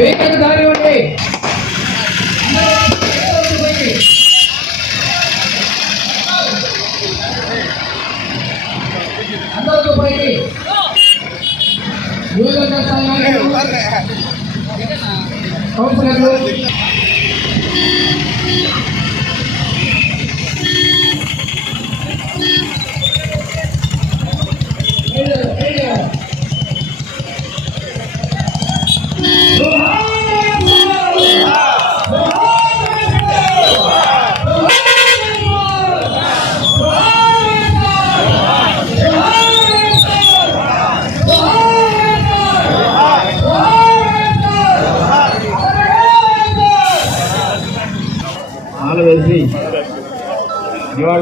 వేగంగా దారి ఇవ్వండి అందరితో పైకి. కౌన్సిలర్లు.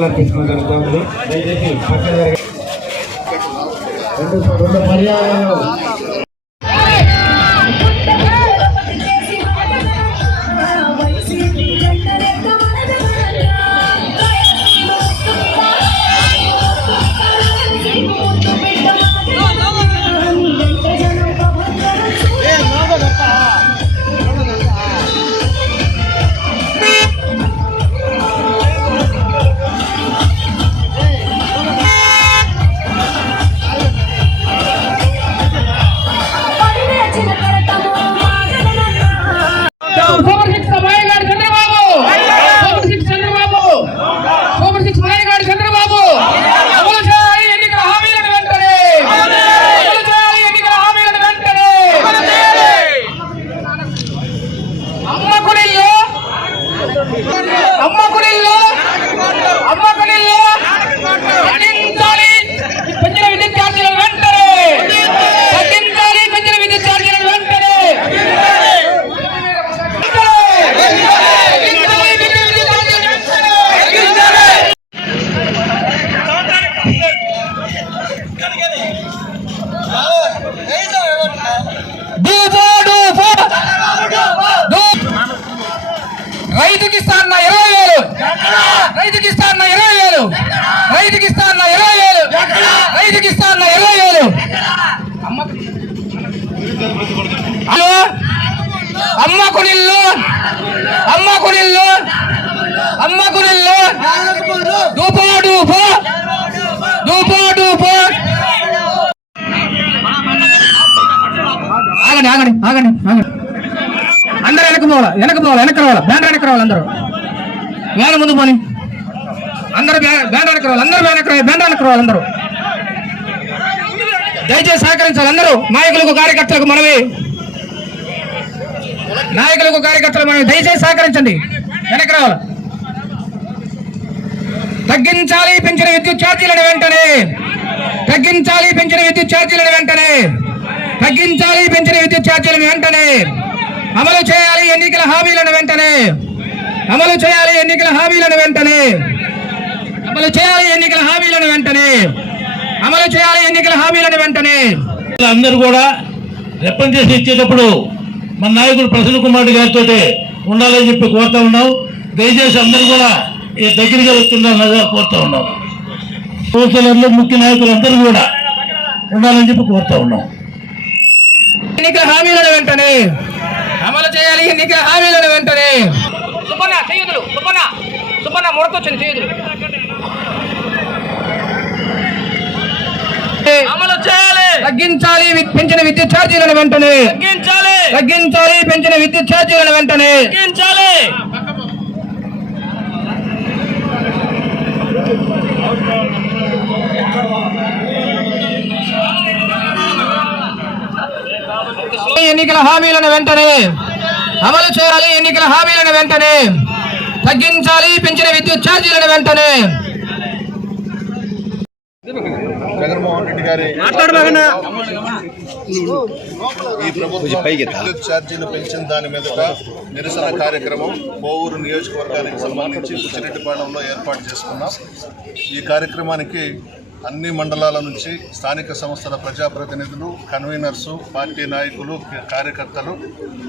అర్పించడం జరుగుతుంది. దయచేసి పక్కన రెండు రెండు పర్యాయాలు. సూపర్ రైతుకి ఇస్తాన్న ఇరవై వేలు. రైతుకి ఇస్తాన్న ఇరవై వేలు. రైతుకి ఇస్తాన్న ఇరవై వేలు. రైతుకి ఇస్తాన్న ఇరవై వేలు. హలో? అమ్మ కుడిల్లు అమ్మ కుడిల్లు అమ్మ డూపో డూపో ఆగండి ఆగండి. అందరూ వెనక పోవాలా? వెనక పోవాలి? వెనక రావాలా? బ్యానర్ వెనక రావాలి అందరూ? వేల ముందు పోని. అందరూ బ్యా- వెనక రావాలి. అందరూ వెనక రావాలి. బ్యానర్ వెనక రావాలి అందరూ. దయచేసి సహకరించాలి అందరూ. నాయకులకు కార్యకర్తలకు మనవి. నాయకులకు కార్యకర్తలకు మనవి. దయచేసి సహకరించండి. వెనక రావాలి? తగ్గించాలి పెంచిన విద్యుత్ ఛార్జీలను వెంటనే. తగ్గించాలి పెంచిన విద్యుత్ ఛార్జీలను వెంటనే. తగ్గించాలి పెంచిన విద్యుత్ ఛార్జీలను వెంటనే అమలు చేయాలి ఎన్నికల హామీలను వెంటనే. అమలు చేయాలి ఎన్నికల హామీలను వెంటనే. అమలు చేయాలి ఎన్నికల హామీలను వెంటనే. అమలు చేయాలి ఎన్నికల హామీలను వెంటనే. అందరూ కూడా రిప్రజెంటేషన్ ఇచ్చేటప్పుడు మన నాయకుడు ప్రసన్న కుమార్ గారితో ఉండాలని చెప్పి కోరుతా ఉన్నాం. దయచేసి అందరూ కూడా దగ్గరగా వస్తుండాలని కోరుతా ఉన్నాం. కౌన్సిలర్లు ముఖ్య నాయకులు అందరూ కూడా ఉండాలని చెప్పి కోరుతా ఉన్నాం. ఎన్నికల హామీలను వెంటనే అమలు చేయాలి ఎన్నికల హామీలను వెంటనే. సుబ్బన్న చేయుదులు సుబ్బన్న సుబ్బన్న ముడకొచ్చింది చేయుదులు. అమలు చేయాలి. తగ్గించాలి పెంచిన విద్యుత్ ఛార్జీలను వెంటనే. తగ్గించాలి. తగ్గించాలి పెంచిన విద్యుత్ ఛార్జీలను వెంటనే. తగ్గించాలి. ఎన్నికల హామీలను వెంటనే అమలు చేయాలి. ఎన్నికల హామీలను వెంటనే తగ్గించాలి. పెంచిన విద్యుత్ ఛార్జీలను వెంటనే జగన్మోహన్ రెడ్డి గారి ఈ ప్రభుత్వం విద్యుత్ ఛార్జీలు పెంచిన దాని మీదట నిరసన కార్యక్రమం కోవూరు నియోజకవర్గానికి సంబంధించి బుచ్చిరెడ్డిపాలెంలో ఏర్పాటు చేసుకున్నాం. ఈ కార్యక్రమానికి అన్ని మండలాల నుంచి స్థానిక సంస్థల ప్రజాప్రతినిధులు కన్వీనర్సు పార్టీ నాయకులు కార్యకర్తలు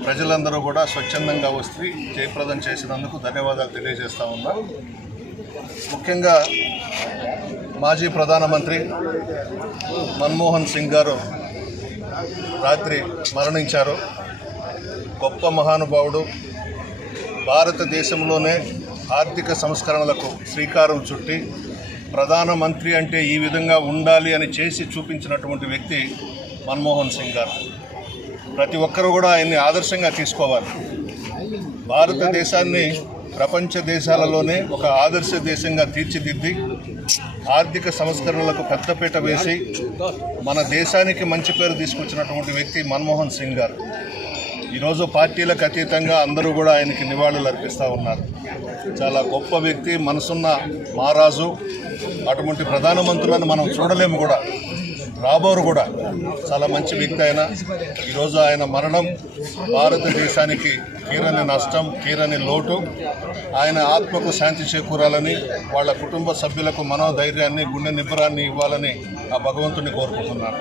ప్రజలందరూ కూడా స్వచ్ఛందంగా వస్తే జయప్రదం చేసినందుకు ధన్యవాదాలు తెలియజేస్తా ఉన్నా. ముఖ్యంగా మాజీ ప్రధానమంత్రి మన్మోహన్ సింగ్ గారు రాత్రి మరణించారు. గొప్ప మహానుభావుడు. భారతదేశంలోనే ఆర్థిక సంస్కరణలకు శ్రీకారం చుట్టి ప్రధానమంత్రి అంటే ఈ విధంగా ఉండాలి అని చేసి చూపించినటువంటి వ్యక్తి మన్మోహన్ సింగ్ గారు. ప్రతి ఒక్కరూ కూడా ఆయన్ని ఆదర్శంగా తీసుకోవాలి. భారతదేశాన్ని ప్రపంచ దేశాలలోనే ఒక ఆదర్శ దేశంగా తీర్చిదిద్ది ఆర్థిక సంస్కరణలకు పెద్దపీట వేసి మన దేశానికి మంచి పేరు తీసుకొచ్చినటువంటి వ్యక్తి మన్మోహన్ సింగ్ గారు. ఈరోజు పార్టీలకు అతీతంగా అందరూ కూడా ఆయనకి నివాళులు అర్పిస్తూ ఉన్నారు. చాలా గొప్ప వ్యక్తి మనసున్న మహారాజు. అటువంటి ప్రధానమంత్రులను మనం చూడలేము కూడా. రాబోరు కూడా చాలా మంచి వ్యక్తి ఆయన. ఈరోజు ఆయన మరణం భారతదేశానికి కీరని నష్టం కీరని లోటు. ఆయన ఆత్మకు శాంతి చేకూరాలని వాళ్ళ కుటుంబ సభ్యులకు మనోధైర్యాన్ని గుండె నిబ్బరాన్ని ఇవ్వాలని ఆ భగవంతుని కోరుకుంటున్నాను.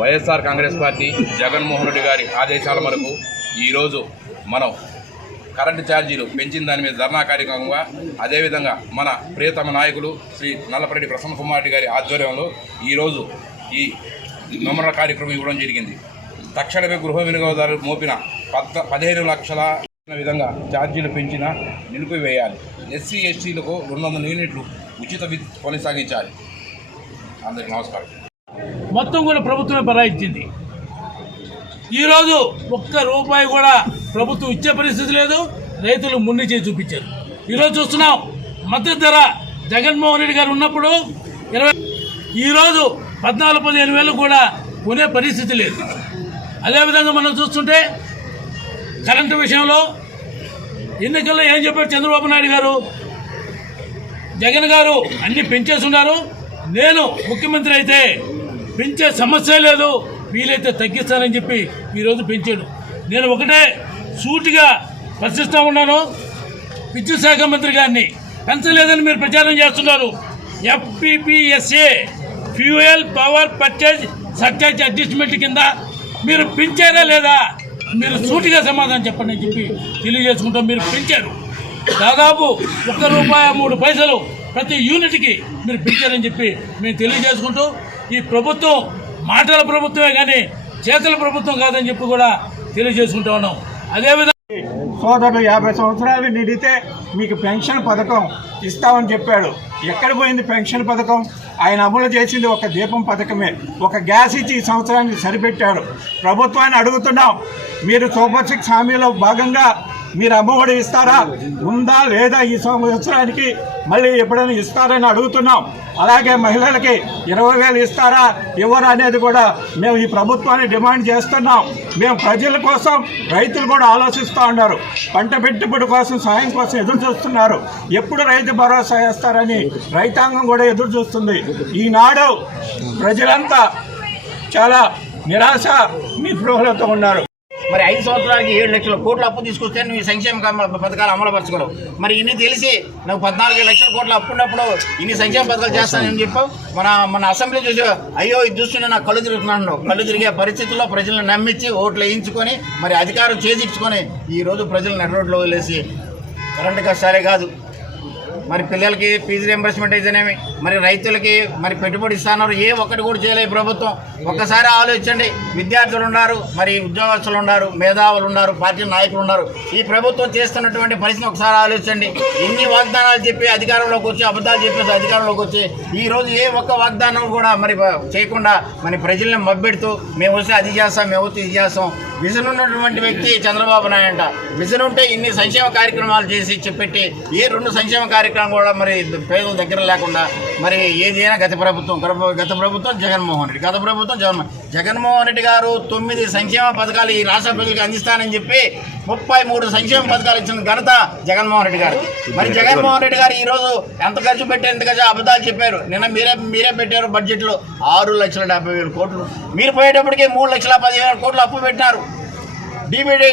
వైఎస్ఆర్ కాంగ్రెస్ పార్టీ జగన్మోహన్ రెడ్డి గారి ఆదేశాల మేరకు ఈరోజు మనం కరెంటు ఛార్జీలు పెంచిన దాని మీద ధర్నా కార్యక్రమంగా అదేవిధంగా మన ప్రియతమ నాయకులు శ్రీ నల్లపరెడ్డి ప్రసన్న కుమార్ గారి ఆధ్వర్యంలో ఈరోజు ఈ నమర కార్యక్రమం ఇవ్వడం జరిగింది. తక్షణమే గృహ వినియోగదారులు మోపిన పద్ద పదిహేను లక్షల విధంగా ఛార్జీలు పెంచిన నిలిపివేయాలి. ఎస్సీ ఎస్టీలకు రెండు వందల యూనిట్లు ఉచిత విద్యుత్ కొనసాగించాలి. అందరికీ నమస్కారం. మొత్తం కూడా ప్రభుత్వమే బరాయించింది ఈరోజు ఒక్క రూపాయి కూడా ప్రభుత్వం ఇచ్చే పరిస్థితి లేదు. రైతులు ముందు చేసి చూపించారు. ఈరోజు చూస్తున్నాం మద్దతు ధర జగన్మోహన్ రెడ్డి గారు ఉన్నప్పుడు ఇరవై ఈరోజు పద్నాలుగు పదిహేను వేలు కూడా కొనే పరిస్థితి లేదు. అదేవిధంగా మనం చూస్తుంటే కరెంటు విషయంలో ఎన్నికల్లో ఏం చెప్పారు చంద్రబాబు నాయుడు గారు? జగన్ గారు అన్ని పెంచేసి ఉన్నారు నేను ముఖ్యమంత్రి అయితే పెంచే సమస్య లేదు. వీలైతే తగ్గిస్తానని చెప్పి ఈరోజు పెంచాడు. నేను ఒకటే సూటిగా ప్రశ్నిస్తూ ఉన్నాను. విద్యుత్ శాఖ మంత్రి గారిని పెంచలేదని మీరు ప్రచారం చేస్తున్నారు. FPPSA fuel power purchase surcharge adjustment కింద మీరు పెంచారా లేదా? మీరు సూటిగా సమాధానం చెప్పండి అని చెప్పి తెలియజేసుకుంటాం. మీరు పెంచారు. దాదాపు ఒక్క రూపాయి మూడు పైసలు ప్రతి యూనిట్కి మీరు పెంచారని చెప్పి మేము తెలియజేసుకుంటూ ఈ ప్రభుత్వం మాటల ప్రభుత్వమే కానీ చేతుల ప్రభుత్వం కాదని చెప్పి కూడా తెలియజేసుకుంటా ఉన్నాం. అదేవిధంగా సోదరుడు యాభై సంవత్సరాలు నిండితే మీకు పెన్షన్ పథకం ఇస్తామని చెప్పాడు. ఎక్కడ పోయింది పెన్షన్ పథకం? ఆయన అమలు చేసింది ఒక దీపం పథకమే. ఒక గ్యాస్ ఇచ్చి ఈ సంవత్సరానికి సరిపెట్టాడు. ప్రభుత్వాన్ని అడుగుతున్నాం. మీరు సూపర్ సిక్స్ హామీలో భాగంగా మీరు అమ్మఒడి ఇస్తారా? ఉందా లేదా ఈ సంవత్సరానికి మళ్ళీ ఎప్పుడైనా ఇస్తారని అడుగుతున్నాం. అలాగే మహిళలకి ఇరవై వేలు ఇస్తారా? ఇవ్వరా అనేది కూడా మేము ఈ ప్రభుత్వాన్ని డిమాండ్ చేస్తున్నాం. మేము ప్రజల కోసం రైతులు కూడా ఆలోచిస్తూ ఉన్నారు. పంట పెట్టుబడి కోసం సాయం కోసం ఎదురు చూస్తున్నారు. ఎప్పుడు రైతు భరోసా వేస్తారని రైతాంగం కూడా ఎదురు చూస్తుంది. ఈనాడు ప్రజలంతా చాలా నిరాశ మీ గృహలతో ఉన్నారు. మరి ఐదు సంవత్సరాలకి ఏడు లక్షల కోట్ల అప్పు తీసుకొస్తే నువ్వు ఈ సంక్షేమ పథకాలు అమలుపరచుకోవడం మరి ఇన్ని తెలిసి నువ్వు పద్నాలుగు లక్షల కోట్ల అప్పు ఉన్నప్పుడు ఇన్ని సంక్షేమ పథకాలు చేస్తానని చెప్పావు. మన మన అసెంబ్లీ చూసి అయ్యో ఇది చూస్తుంటే నాకు కళ్ళు తిరుగుతున్నాను కళ్ళు తిరిగే పరిస్థితుల్లో ప్రజలను నమ్మించి ఓట్లు వేయించుకొని మరి అధికారం చేజించుకొని ఈరోజు ప్రజలు ప్రజలను వదిలేసి కరెంటు కష్టాలే కాదు. మరి పిల్లలకి ఫీజు రింబర్స్మెంట్ అయితేనేమి? మరి రైతులకి మరి పెట్టుబడి ఇస్తున్నారు ఏ ఒక్కటి కూడా చేయలేదు ప్రభుత్వం. ఒక్కసారి ఆలోచించండి. విద్యార్థులు ఉన్నారు మరి ఉద్యోగస్తులు ఉన్నారు మేధావులు ఉన్నారు పార్టీ నాయకులు ఉన్నారు. ఈ ప్రభుత్వం చేస్తున్నటువంటి పరిస్థితిని ఒకసారి ఆలోచించండి. ఎన్ని వాగ్దానాలు చెప్పి అధికారంలోకి వచ్చి అబద్ధాలు చెప్పేసి అధికారంలోకి వచ్చి ఈ రోజు ఏ ఒక్క వాగ్దానం కూడా మరి చేయకుండా మరి ప్రజల్ని మబ్బెడుతూ మేము వస్తే అది చేస్తాం మేము వస్తే ఇది చేస్తాం. విజన్ ఉన్నటువంటి వ్యక్తి చంద్రబాబు నాయుడు అంట. విజన్ ఉంటే ఇన్ని సంక్షేమ కార్యక్రమాలు చేసి చెప్పెట్టి ఏ రెండు సంక్షేమ కార్యక్రమం కూడా మరి పేదల దగ్గర లేకుండా మరి ఏదైనా గత ప్రభుత్వం గత- గత ప్రభుత్వం జగన్మోహన్ రెడ్డి గత ప్రభుత్వం జగన్ జగన్మోహన్ రెడ్డి గారు తొమ్మిది సంక్షేమ పథకాలు ఈ రాష్ట్ర ప్రజలకు అందిస్తానని చెప్పి ముప్పై మూడు సంక్షేమ పథకాలు ఇచ్చిన ఘనత జగన్మోహన్ రెడ్డి గారు. మరి జగన్మోహన్ రెడ్డి గారు ఈరోజు ఎంత ఖర్చు పెట్టారు ఎంత ఖర్చు అబద్ధాలు చెప్పారు. నిన్న మీరే మీరే పెట్టారు బడ్జెట్లో ఆరు లక్షల డెబ్బై వేల కోట్లు. మీరు పోయేటప్పటికే మూడు లక్షల పదివేల కోట్లు అప్పు పెట్టినారు. డీబీడీ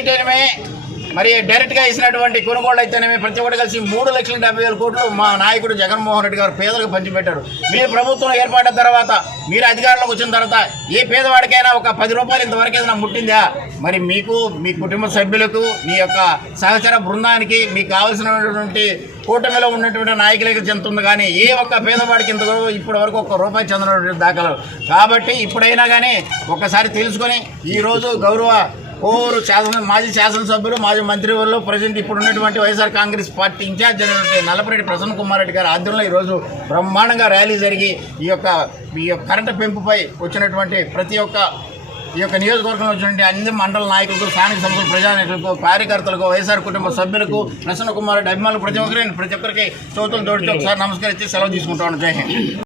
మరి డైరెక్ట్గా ఇచ్చినటువంటి కొనుగోళ్ళు అయితేనేమి ప్రతి ఒక్కటి కలిసి మూడు లక్షల డెబ్బై వేల కోట్లు మా నాయకుడు జగన్మోహన్ రెడ్డి గారు పేదలకు పంచిపెట్టారు. మీరు ప్రభుత్వం ఏర్పడిన తర్వాత మీరు అధికారంలోకి వచ్చిన తర్వాత ఏ పేదవాడికైనా ఒక పది రూపాయలు ఇంతవరకు ఏదైనా ముట్టిందా? మరి మీకు మీ కుటుంబ సభ్యులకు మీ యొక్క సహచర బృందానికి మీకు కావాల్సినటువంటి కూటమిలో ఉన్నటువంటి నాయకులకి చెందుతుంది కానీ ఏ ఒక్క పేదవాడికి ఇంత ఇప్పటి వరకు ఒక్క రూపాయి చెందినటువంటి దాఖలు. కాబట్టి ఇప్పుడైనా కానీ ఒక్కసారి తెలుసుకొని ఈరోజు గౌరవ కోరు శాసన మాజీ శాసనసభ్యులు మాజీ మంత్రివర్యులు ప్రజెంట్ ఇప్పుడు ఉన్నటువంటి వైఎస్ఆర్ కాంగ్రెస్ పార్టీ ఇన్ఛార్జ్ అయినటువంటి నల్లపరెడ్డి ప్రసన్న కుమార్ రెడ్డి గారి ఆధ్వర్యంలో ఈరోజు బ్రహ్మాండంగా ర్యాలీ జరిగి ఈ యొక్క ఈ యొక్క కరెంటు పెంపుపై వచ్చినటువంటి ప్రతి ఒక్క ఈ యొక్క నియోజకవర్గంలో వచ్చినటువంటి అన్ని మండల నాయకులకు స్థానిక సంస్థల ప్రజానేతలకు కార్యకర్తలకు వైఎస్ఆర్ కుటుంబ సభ్యులకు ప్రసన్న కుమార్ రెడ్డి అభిమానులు ప్రతి ఒక్కరిని ప్రతి ఒక్కరికి చోతులు తోడితే ఒకసారి నమస్కరించి సెలవు తీసుకుంటాను జై హింద్.